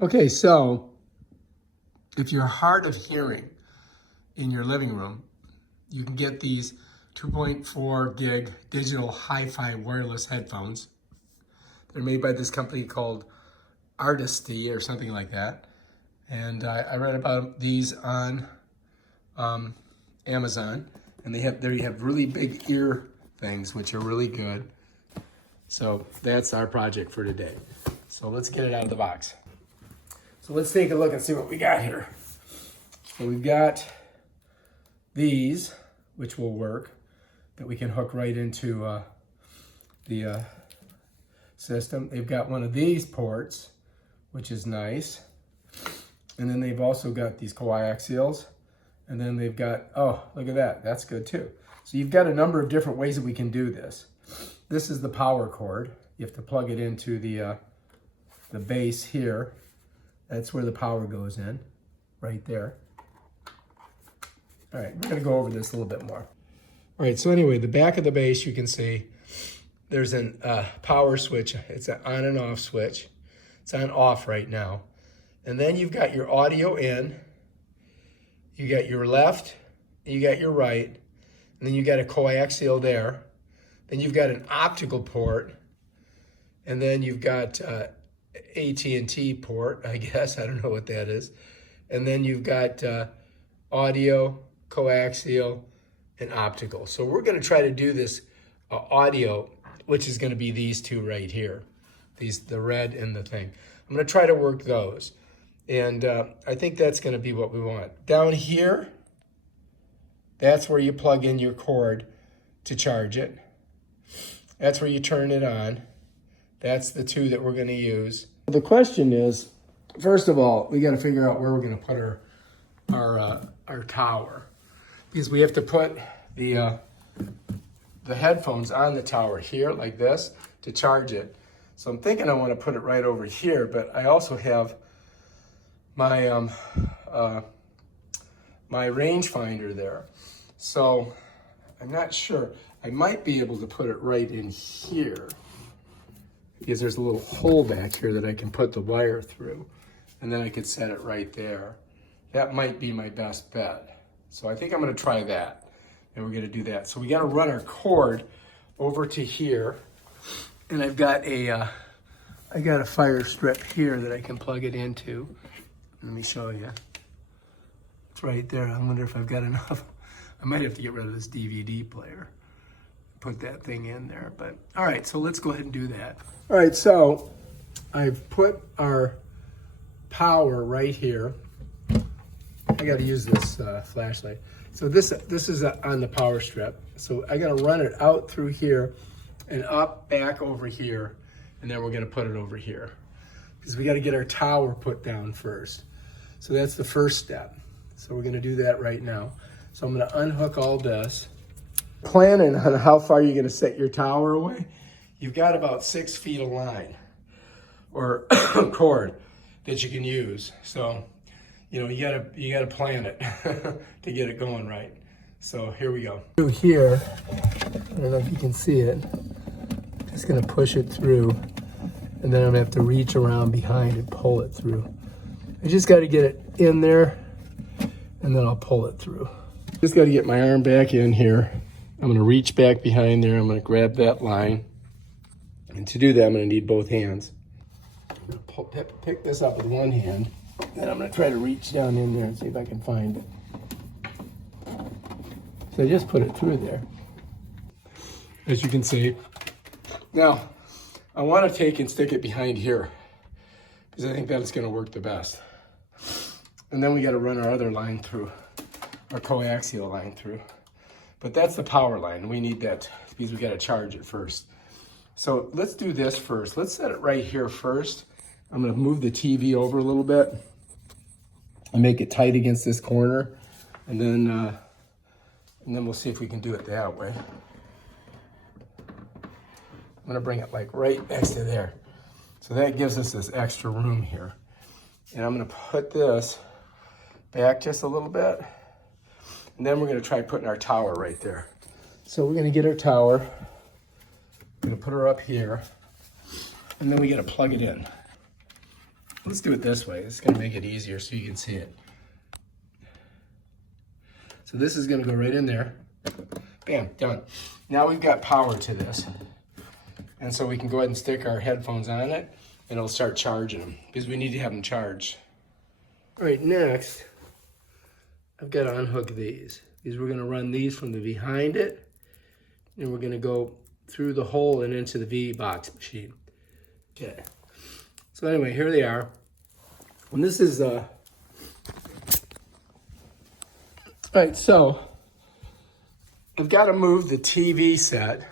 Okay, so if you're hard of hearing in your living room, you can get these 2.4 gig digital hi-fi wireless headphones. They're made by this company called Artisty or something like that. And I read about these on Amazon, and you have really big ear things, which are really good. So that's our project for today. So let's get it out of the box. So let's take a look and see what we got here. So we've got these, which will work, that we can hook right into the system. They've got one of these ports, which is nice. And then they've also got these coaxials. And then they've got, oh, look at that. That's good too. So you've got a number of different ways that we can do this. This is the power cord. You have to plug it into the base here. That's where the power goes in, right there. All right, we're gonna go over this a little bit more. All right, so anyway, the back of the base, you can see there's a power switch. It's an on and off switch. It's on off right now. And then you've got your audio in, you got your left, you got your right, and then you got a coaxial there. Then you've got an optical port, and then you've got AT&T port, I guess. I don't know what that is. And then you've got audio, coaxial, and optical. So we're going to try to do this audio, which is going to be these two right here, the red and the thing. I'm going to try to work those. And I think that's going to be what we want. Down here, that's where you plug in your cord to charge it. That's where you turn it on. That's the two that we're going to use. The question is, first of all, we got to figure out where we're going to put our tower, because we have to put the headphones on the tower here like this to charge it. So I'm thinking I want to put it right over here, but I also have my my rangefinder there. So I'm not sure. I might be able to put it right in here, because there's a little hole back here that I can put the wire through, and then I could set it right there. That might be my best bet. So I think I'm going to try that, and we're going to do that. So we got to run our cord over to here, and I've got a fire strip here that I can plug it into. Let me show you. It's right there. I wonder if I've got enough. I might have to get rid of this DVD player. Put that thing in there, but all right, so let's go ahead and do that. All right, so I've put our power right here. I got to use this flashlight. So this is on the power strip. So I got to run it out through here and up, back over here, and then we're going to put it over here, because we got to get our tower put down first. So that's the first step. So we're going to do that right now. So I'm going to unhook all this. Planning on how far you're going to set your tower away, you've got about 6 feet of line or cord that you can use. So, you know, you gotta plan it to get it going right. So here we go. Through here, I don't know if you can see it. Just gonna push it through, and then I'm gonna have to reach around behind and pull it through. I just got to get it in there, and then I'll pull it through. Just got to get my arm back in here. I'm going to reach back behind there. I'm going to grab that line. And to do that, I'm going to need both hands. I'm going to pick this up with one hand. Then I'm going to try to reach down in there and see if I can find it. So I just put it through there, as you can see. Now, I want to take and stick it behind here, because I think that's going to work the best. And then we got to run our other line through, our coaxial line through. But that's the power line. We need that because we got to charge it first. So let's do this first. Let's set it right here first. I'm going to move the TV over a little bit and make it tight against this corner. And then we'll see if we can do it that way. I'm going to bring it like right next to there. So that gives us this extra room here. And I'm going to put this back just a little bit. And then we're going to try putting our tower right there. So we're going to get our tower. We're going to put her up here. And then we got to plug it in. Let's do it this way. It's gonna make it easier so you can see it. So this is gonna go right in there. Bam, done. Now we've got power to this. And so we can go ahead and stick our headphones on it and it'll start charging them because we need to have them charged. All right, next, I've got to unhook these. We're gonna run these from the behind it and we're gonna go through the hole and into the zvox machine. Okay. So anyway, here they are. And this is, right, so I've got to move the TV set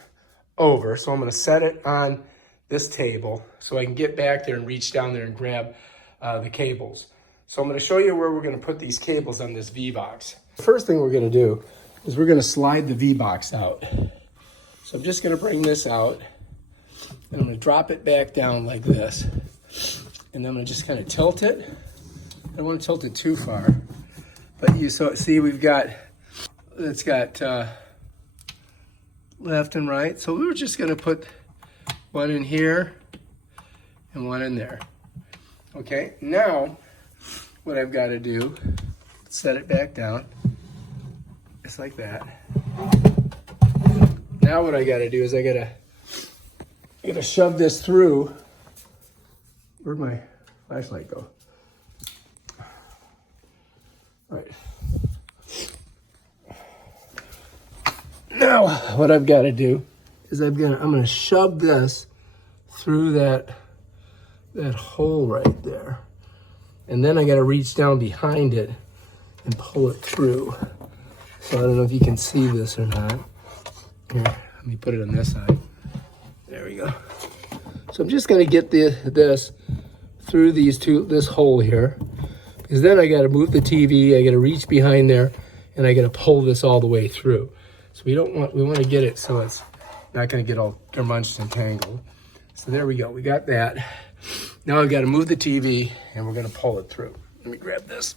over. So I'm going to set it on this table so I can get back there and reach down there and grab the cables. So I'm going to show you where we're going to put these cables on this zvox. The first thing we're going to do is we're going to slide the zvox out. So I'm just going to bring this out and I'm going to drop it back down like this. And then I'm going to just kind of tilt it. I don't want to tilt it too far. But you see we've got, it's got left and right. So we were just going to put one in here and one in there. Okay, now what I've got to do, set it back down. Just like that. Now what I got to do is I got to shove this through. Where'd my flashlight go? All right. Now what I've got to do is I'm gonna shove this through that hole right there, and then I got to reach down behind it and pull it through. So I don't know if you can see this or not. Here, let me put it on this side. There we go. So I'm just gonna get this through this hole here, because then I got to move the TV, I got to reach behind there, and I got to pull this all the way through. So we want to get it so it's not going to get all curmunched and tangled. So there we go, we got that. Now I've got to move the TV and we're going to pull it through. Let me grab this.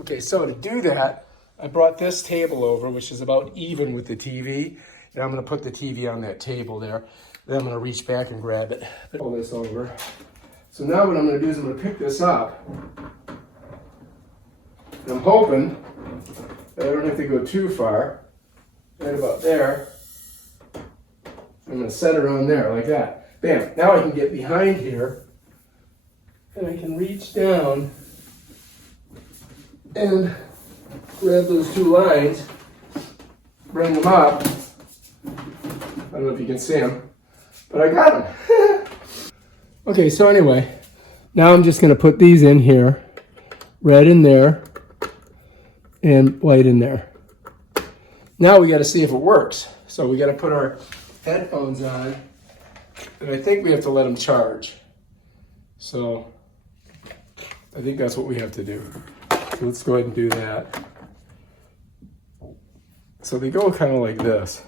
Okay, so to do that, I brought this table over, which is about even with the TV, and I'm going to put the TV on that table there. Then I'm going to reach back and grab it. Pull this over. So now what I'm going to do is I'm going to pick this up. And I'm hoping that I don't have to go too far. Right about there. I'm going to set it on there like that. Bam. Now I can get behind here and I can reach down and grab those two lines, bring them up. I don't know if you can see them, but I got them. Okay, so anyway, now I'm just going to put these in here, red in there, and white in there. Now we got to see if it works. So we got to put our headphones on, and I think we have to let them charge. So I think that's what we have to do. So let's go ahead and do that. So they go kind of like this.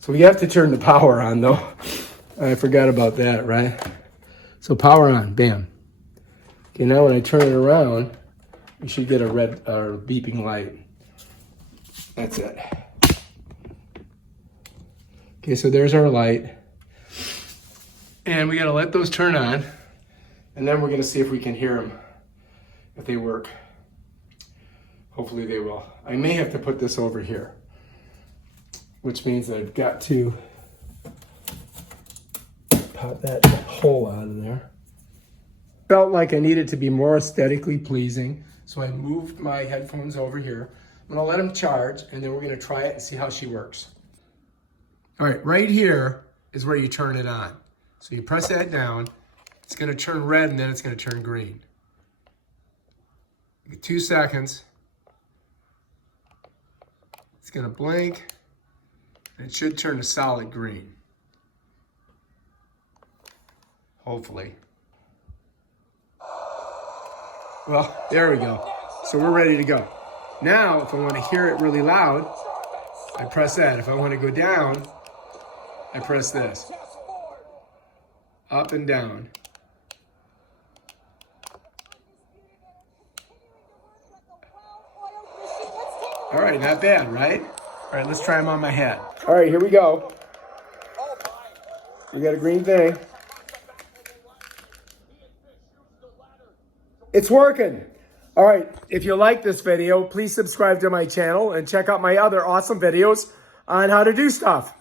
So we have to turn the power on though. I forgot about that, right? So power on, bam. Okay, now when I turn it around, you should get a red beeping light. That's it. Okay, so there's our light. And we gotta let those turn on, and then we're gonna see if we can hear them, if they work. Hopefully they will. I may have to put this over here, which means that I've got to pop that hole out of there. Felt like I needed to be more aesthetically pleasing, so I moved my headphones over here. I'm gonna let them charge, and then we're gonna try it and see how she works. All right, right here is where you turn it on. So you press that down, it's gonna turn red, and then it's gonna turn green. 2 seconds. It's gonna blink, and it should turn to solid green. Hopefully. Well, there we go. So we're ready to go. Now, if I want to hear it really loud, I press that. If I want to go down, I press this. Up and down. All right, not bad, right? All right, let's try them on my head. All right, here we go. We got a green thing. it's working. All right, if you like this video, please subscribe to my channel and check out my other awesome videos on how to do stuff.